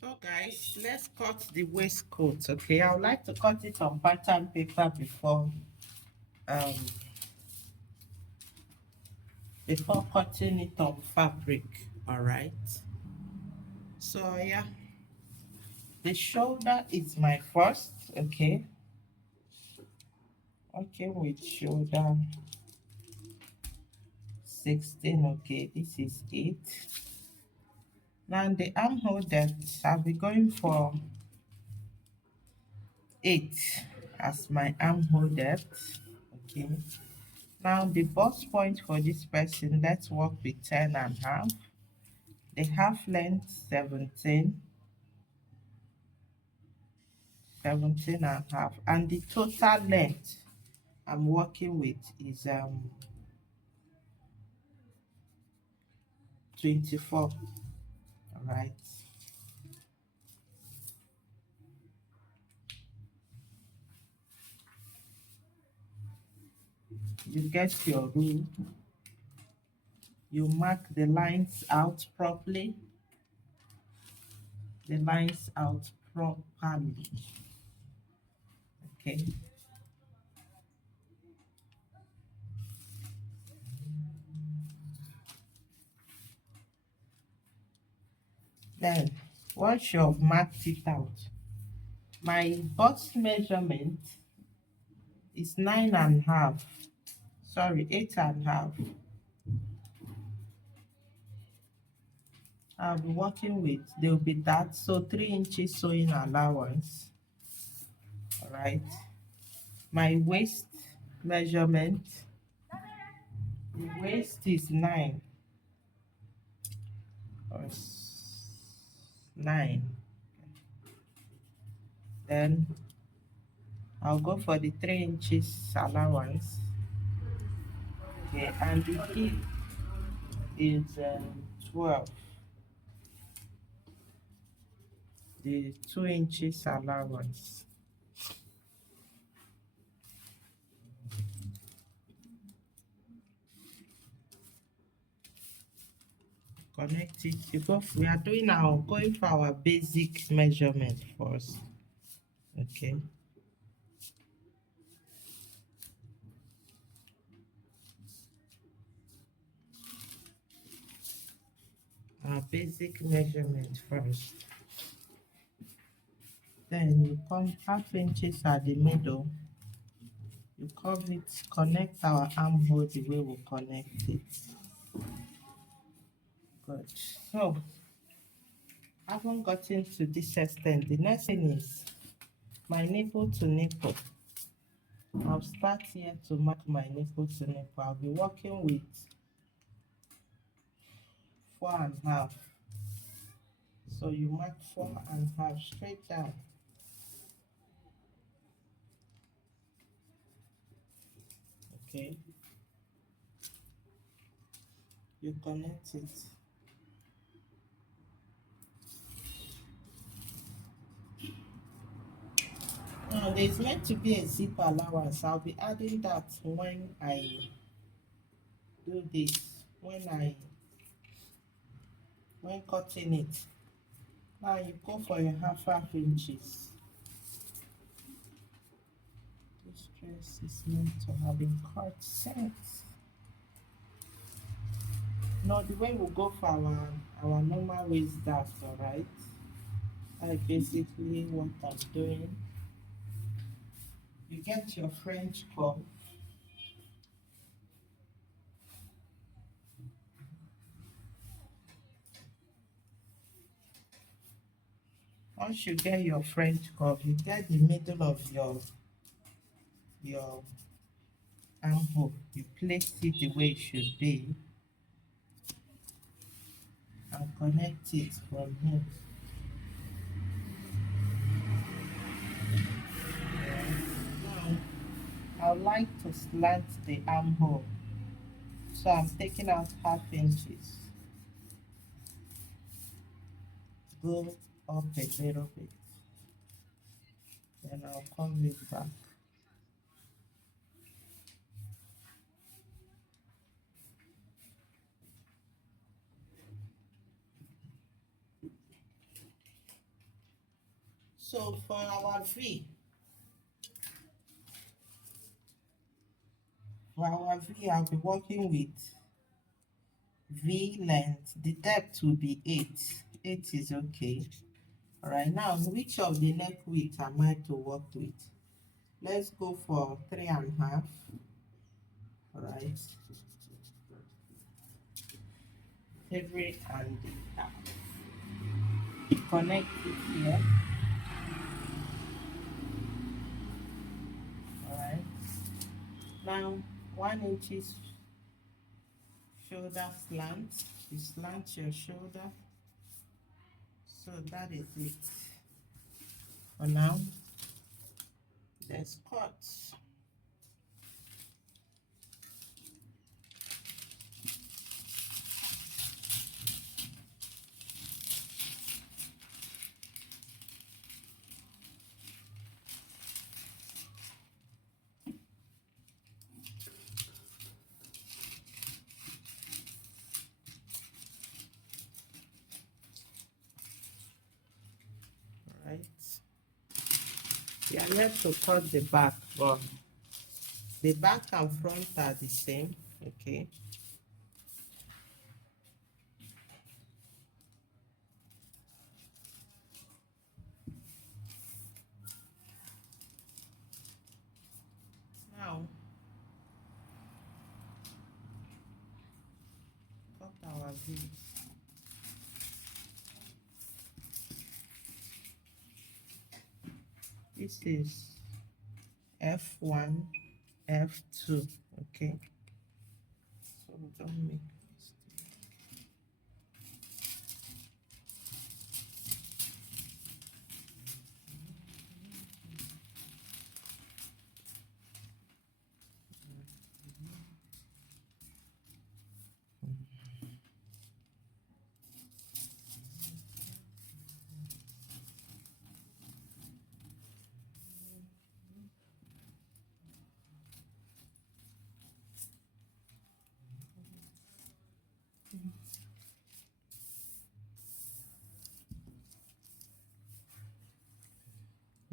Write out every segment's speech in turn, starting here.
So guys, let's cut the waistcoat. Okay, I would like to cut it on pattern paper um before cutting it on fabric. All right. So yeah, the shoulder is my first. Okay, okay, with shoulder 16. Okay, this is 8. Now the armhole depth, I'll be going for 8 as my armhole depth. Okay. Now the bust point for this person, let's work with 10.5. The half length 17, 17.5, and the total length I'm working with is 24. All right. You get your rule. You mark the lines out properly. The lines out properly. Okay. Then once you've marked it out, my bust measurement is 9.5. Sorry, 8.5. I'll be working with, they'll be that, so 3 inches sewing allowance. All right. My waist measurement, the waist is 9 or 9. Then I'll go for the 3 inches allowance. Okay, and the hip is 12. The 2 inches allowance. Connect it. We are doing our going for our basic measurement first. Okay. Our basic measurement first. Then you come half inches at the middle. You curve it, connect our armhole the way we connect it. Good. So, I haven't gotten to this extent. The next thing is my nipple to nipple. I'll start here to mark my nipple to nipple. I'll be working with 4.5. So you mark 4.5 straight down. Okay. You connect it. Now there's meant to be a zip allowance. I'll be adding that when I do this. When cutting it. Now you go for your half inches. This dress is meant to have been cut since. Now the way we go for our normal waist dart, alright? That's basically what I'm doing. You get your French curve. Once you get your French curve, you get the middle of your armhole. You place it the way it should be and connect it from here. Now, I would like to slant the armhole. So I'm taking out half inches. Go up a little bit. Then I'll come it back. So for our V, I'll be working with V length. The depth will be 8. 8 is okay. All right, now which of the neck width am I to work with? Let's go for 3.5. All right, 3.5. Connect it here. All right, now 1 inches shoulder slant. You slant your shoulder. So that is it. For now, let's cut. Right. We are yet to cut the back, but the back and front are the same. Okay. Now, cut our V. This is F1, F2. Okay. So don't make mistake.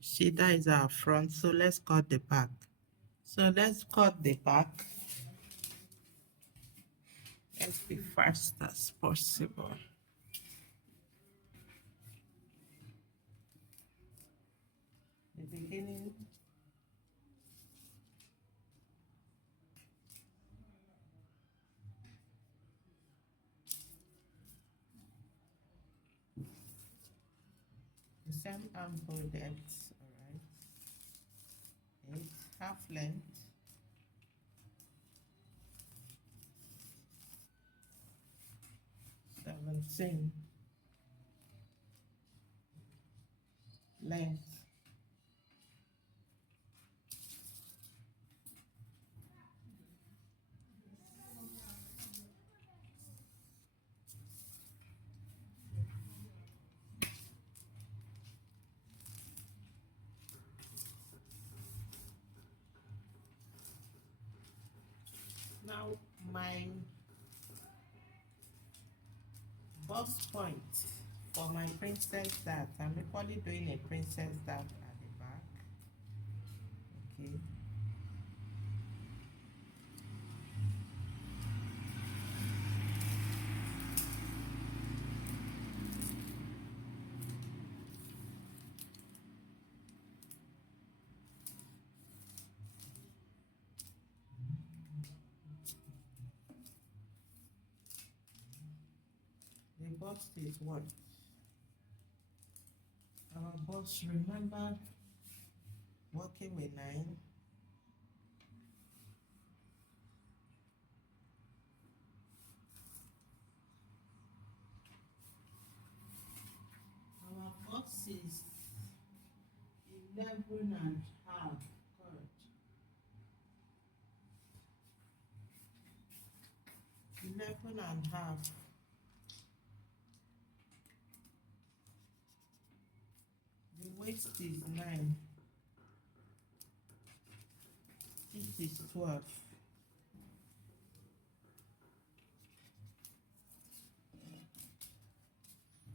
See, that is our front. So let's cut the back. So let's cut the back. Let's be fast as possible. The beginning. The same armhole depth, all right. 8, half length. 17. Length. Now my bust point for my princess dart. I'm equally doing a princess dart at the back. Okay. The bust is what? Our bust, remember, working with 9. Our bust is 11.5. Correct. 11.5. The waist is 9. This is 12.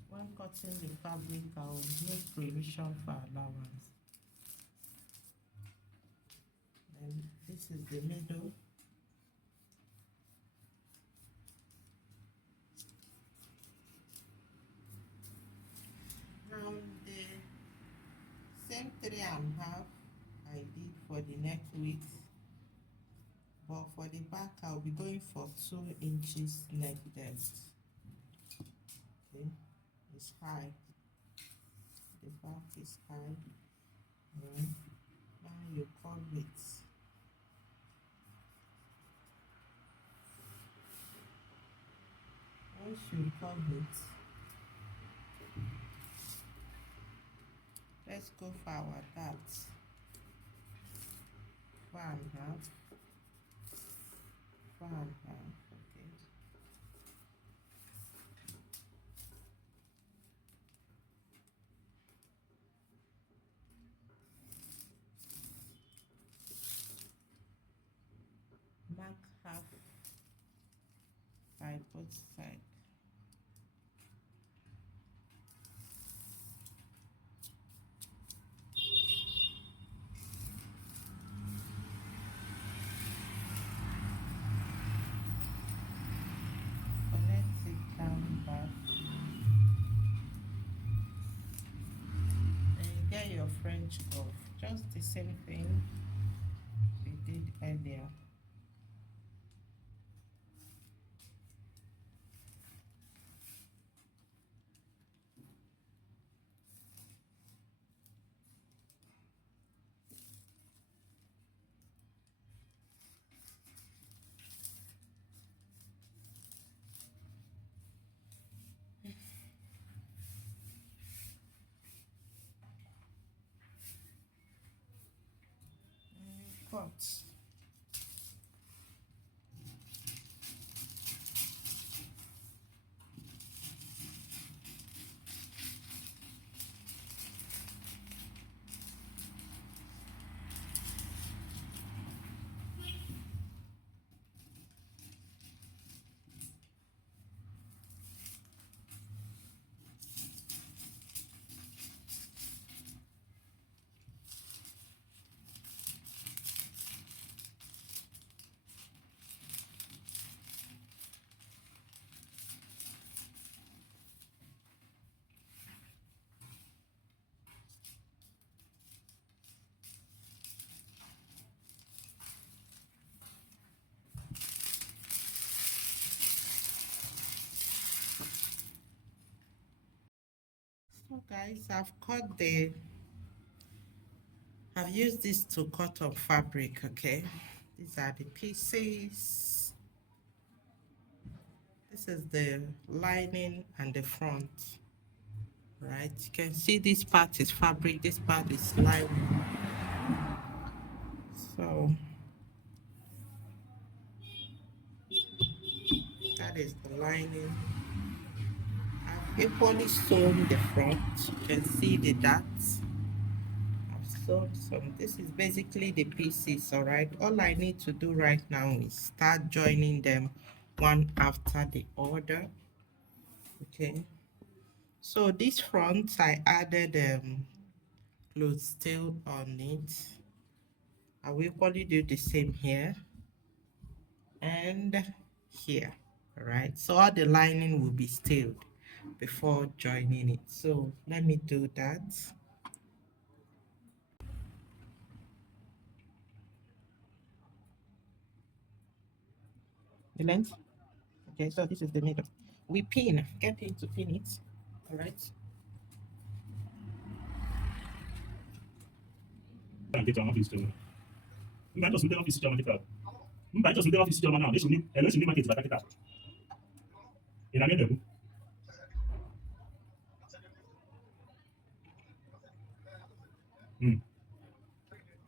When cutting cutting the fabric, I'll make provision for allowance. And this is the middle. Now the same 3.5 I did for the next width, but for the back I'll be going for 2 inches neck depth. Okay, it's high. The back is high. Now you curve it. Once you curve it, let's go for our dart. 4.5, 4.5. Okay. Mark half by both sides. Connect it down back. And you get your French cuff. Just the same thing we did earlier. Cut. So guys, I've used this to cut on fabric, okay? These are the pieces. This is the lining and the front, right? You can see this part is fabric, this part is lining. So that is the lining. I've equally sewn the front. You can see the dots. I've sewn some. This is basically the pieces, all right? All I need to do right now is start joining them one after the other. Okay. So this front, I added clothes tail on it. I will equally do the same here and here. All right, so all the lining will be stilled before joining it. So let me do that. The length. Okay, so this is the middle. We pin, get pin to pin it. All right. Get your office to. Mba just mute office Chioma kita. Mba just mute office Chioma now. Let's new market bata kita. Ina nge debu.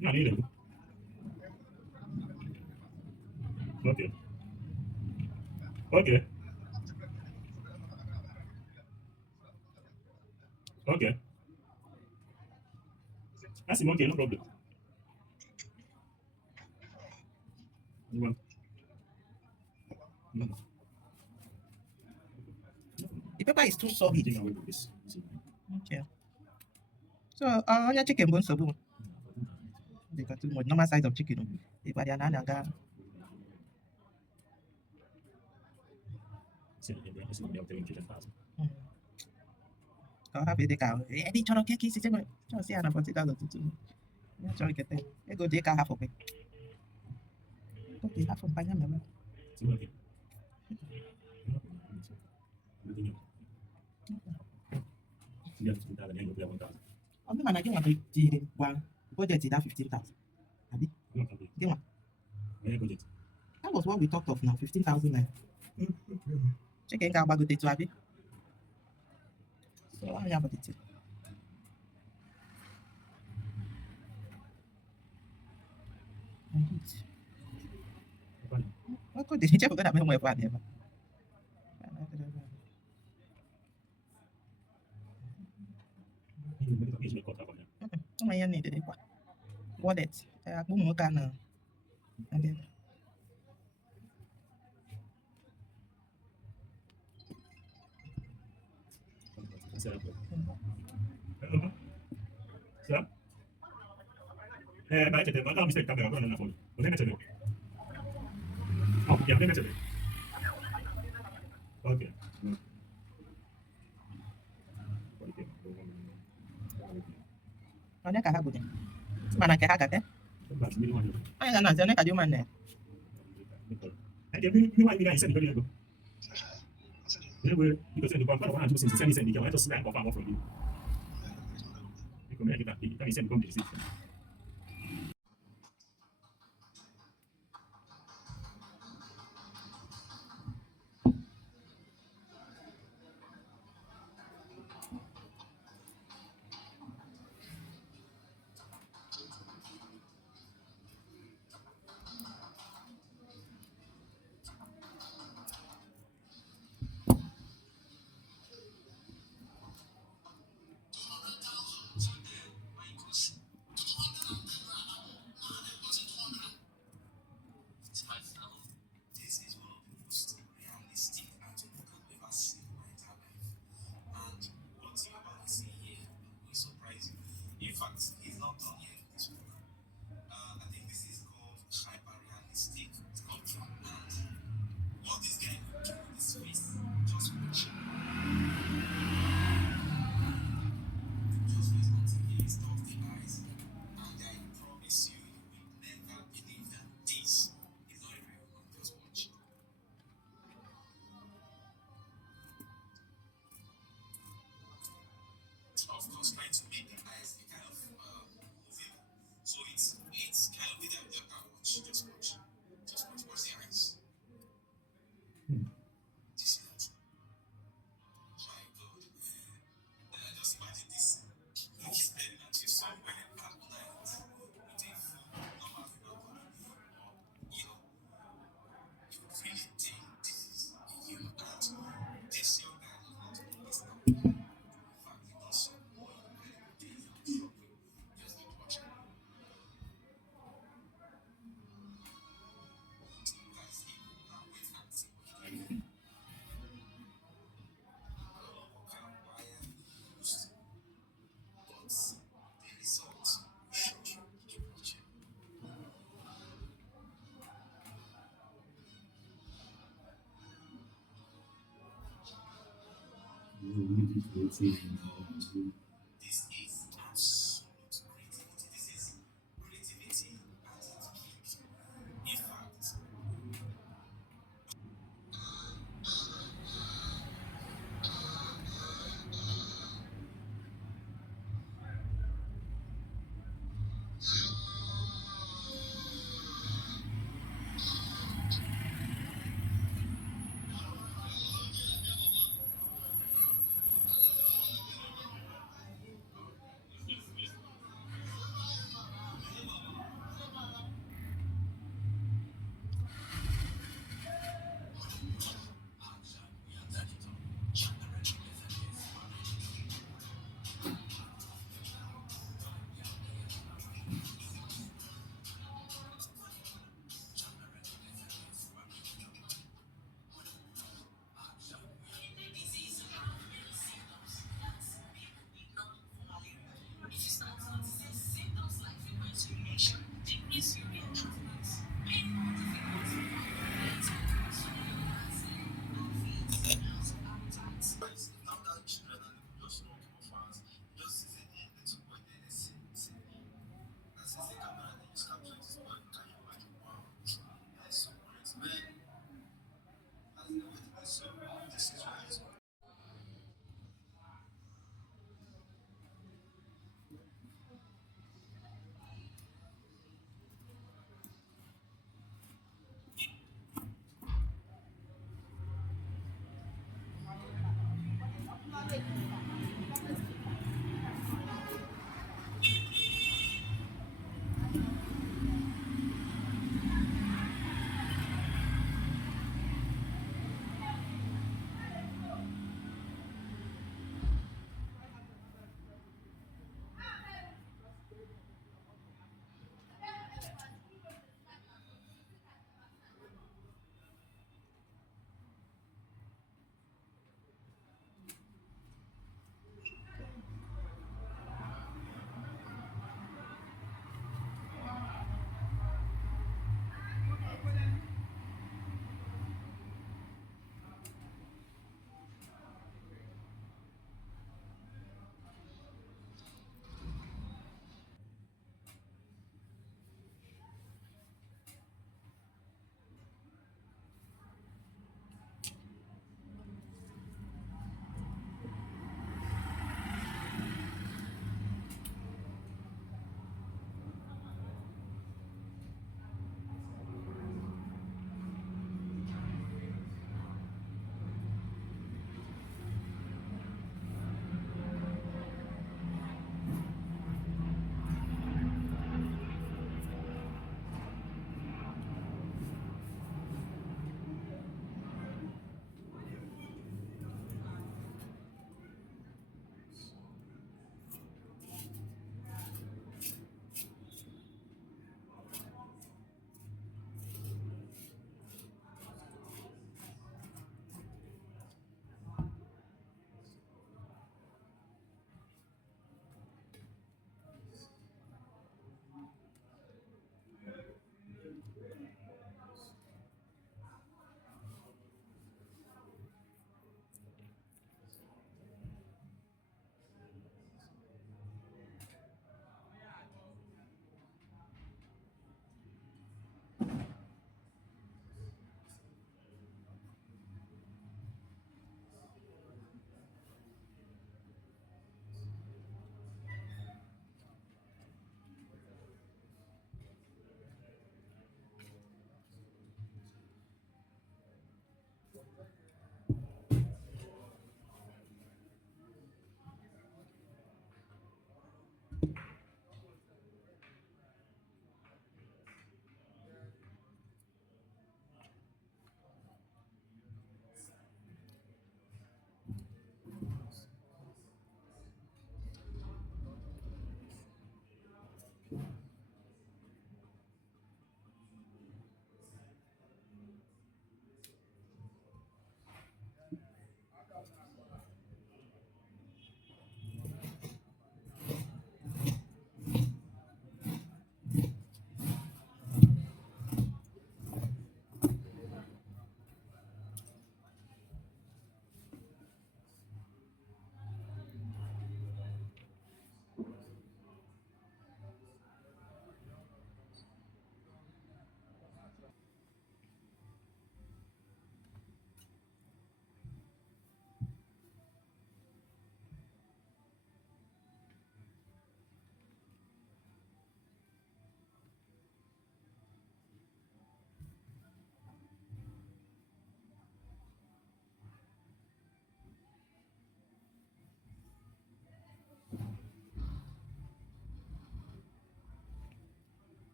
Ina nge debu. Okay. Okay. Okay. That's okay, no problem. You want? The paper is too soft. Eating away with this. See? Okay. So, onye chicken bụ nsogbu m. Dịka too much normal size of chicken. Ịgwa ya na a na-aga. Ka ọ hapụ ịdị ka ebe ị chọrọ ka isi chebe chọọsị ya na 40,000 tutu ya chọrọ ikete ego dị ka hafụ gị ego dị hafụ mpanya mere ọ bụ mana gị nwa jiri gwa budget that 15,000 abi gị nwa that was what we talked of now 15,000 naira chicken ga-agbagote tu abi so ọ ya bụ dịtị ọkụ dị ichepụga na menwe ebe a dị ebe ụmụ ya na-edere kwa wallet akpụ ụmụ nwoke a na-adị ebe Ma echere ma ọ mistake kamera gwa na phone. Onye mechere? Oh, ya, onye mechere? Okay. onye ka ha bude mana nke ha gate onye ga na-azị onye ka dị ụma nne Dia ni why we guys send the video. Anyway, because the one one to send you want to see that confirm from you. Because me that you can send come the receipt.